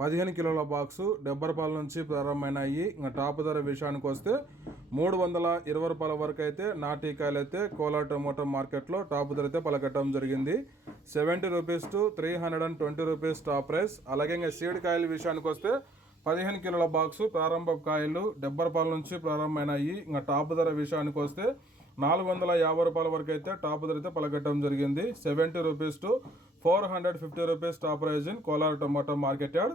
పదిహేను కిలోల బాక్సు డెబ్బై రూపాయల నుంచి ప్రారంభమైనాయి. ఇంకా టాప్ ధర విషయానికి వస్తే మూడు వందల ఇరవై రూపాయల వరకు అయితే నాటికాయలు అయితే కోలా టొమాటో మార్కెట్లో టాప్ ధర అయితే పలకట్టడం జరిగింది. Seventy rupees to three hundred and twenty rupees top price. అలాగే ఇంకా సీడ్ కాయల విషయానికి వస్తే పదిహేను కిలోల బాక్సు ప్రారంభ కాయలు డెబ్బై రూపాయల నుంచి ప్రారంభమైనాయి. ఇంకా టాప్ ధర విషయానికి వస్తే నాలుగు వందల యాభై రూపాయల వరకు అయితే టాప్ ధర అయితే పలకట్టడం జరిగింది. Seventy rupees to four hundred fifty rupees top prize in Kolar tomato market yard.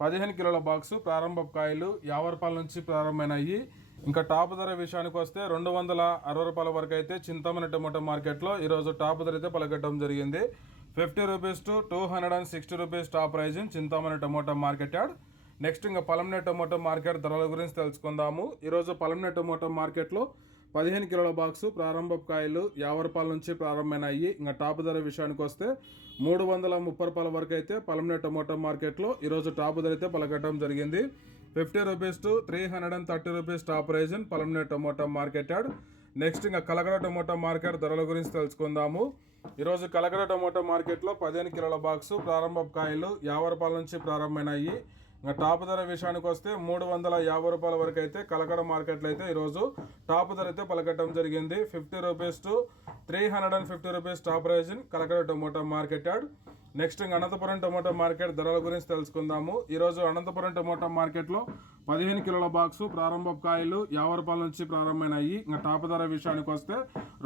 పదిహేను కిలోల బాక్సు ప్రారంభ కాయలు యాభై రూపాయల నుంచి ప్రారంభమైనాయి. ఇంకా టాప్ ధర విషయానికి వస్తే రెండు వందల అరవై రూపాయల వరకు అయితే చింతమని టొమాటో మార్కెట్లో ఈరోజు టాప్ ధర అయితే పలకటం జరిగింది. Fifty rupees to two hundred and sixty rupees top prize in Chintamani market yard. Next ఇంకా పలంనే టొమాటో మార్కెట్ ధరల గురించి తెలుసుకుందాము. ఈరోజు పలంనే టొమాటో మార్కెట్లో పదిహేను కిలోల బాక్సు ప్రారంభ కాయలు యాభై రూపాయల నుంచి ప్రారంభమైనాయి. ఇంకా టాప్ ధర విషయానికి వస్తే మూడు వందల ముప్పై రూపాయల వరకు అయితే పలమనే టొమాటో మార్కెట్లో ఈరోజు టాప్ ధర అయితే పలకటం జరిగింది. Fifty rupees to three hundred and thirty rupees top prize in Palamaner tomato market yard. Next ఇంకా కలకడ టొమాటో మార్కెట్ ధరల గురించి తెలుసుకుందాము. ఈరోజు కలకడ టొమాటో మార్కెట్లో పదిహేను కిలోల బాక్సు ప్రారంభ కాయలు యాభై రూపాయల నుంచి ప్రారంభమైనాయి. ఇంకా టాప్ ధర విషయానికి వస్తే మూడు వందల యాభై రూపాయల వరకు అయితే కలకడ మార్కెట్లో అయితే ఈరోజు టాప్ ధర అయితే పలకట్టడం జరిగింది. Fifty rupees to three hundred and fifty rupees top prize in Kalakada tomato market yard. Next Anantapuram tomato market ధరల గురించి తెలుసుకుందాము. ఈరోజు అనంతపురం టొమాటో మార్కెట్లో పదిహేను కిలోల బాక్సు ప్రారంభ కాయలు యాభై రూపాయల నుంచి ప్రారంభమైనాయి. ఇంకా టాప్ ధర విషయానికి వస్తే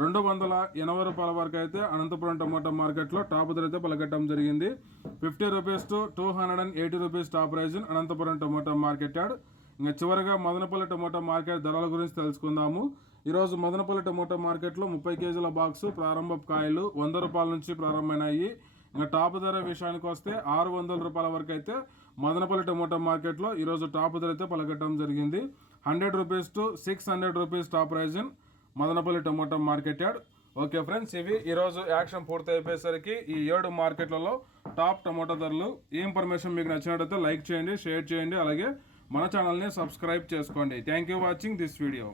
రెండు వందల ఎనభై రూపాయల వరకు అయితే అనంతపురం టొమాటో మార్కెట్లో టాప్ ధర అయితే పలకట్టడం జరిగింది. Fifty rupees to two hundred and eighty rupees top prize Anantapuram tomato market yard. ఇంకా చివరిగా మదనపల్లి టొమాటో మార్కెట్ ధరల గురించి తెలుసుకుందాము. ఈరోజు మదనపల్లి టొమాటో మార్కెట్లో ముప్పై కేజీల బాక్సు ప్రారంభ కాయలు వంద రూపాయల నుంచి ప్రారంభమైనాయి. ఇంకా టాప్ ధర విషయానికి వస్తే ఆరు వందల రూపాయల వరకు అయితే మదనపల్లి టొమాటో మార్కెట్లో ఈరోజు టాప్ ధర అయితే పలకట్టడం జరిగింది. Hundred rupees to six hundred rupees top prize Madanapalle tomato market yard. Okay friends ఇవి ఈరోజు యాక్షన్ పూర్తి అయిపోయేసరికి ఈ ఏడు మార్కెట్లలో టాప్ టమాటో ధరలు. ఈ ఇన్ఫర్మేషన్ మీకు నచ్చినట్టయితే లైక్ చేయండి షేర్ చేయండి అలాగే మన ఛానల్ని సబ్స్క్రైబ్ చేసుకోండి. Thank you watching this video.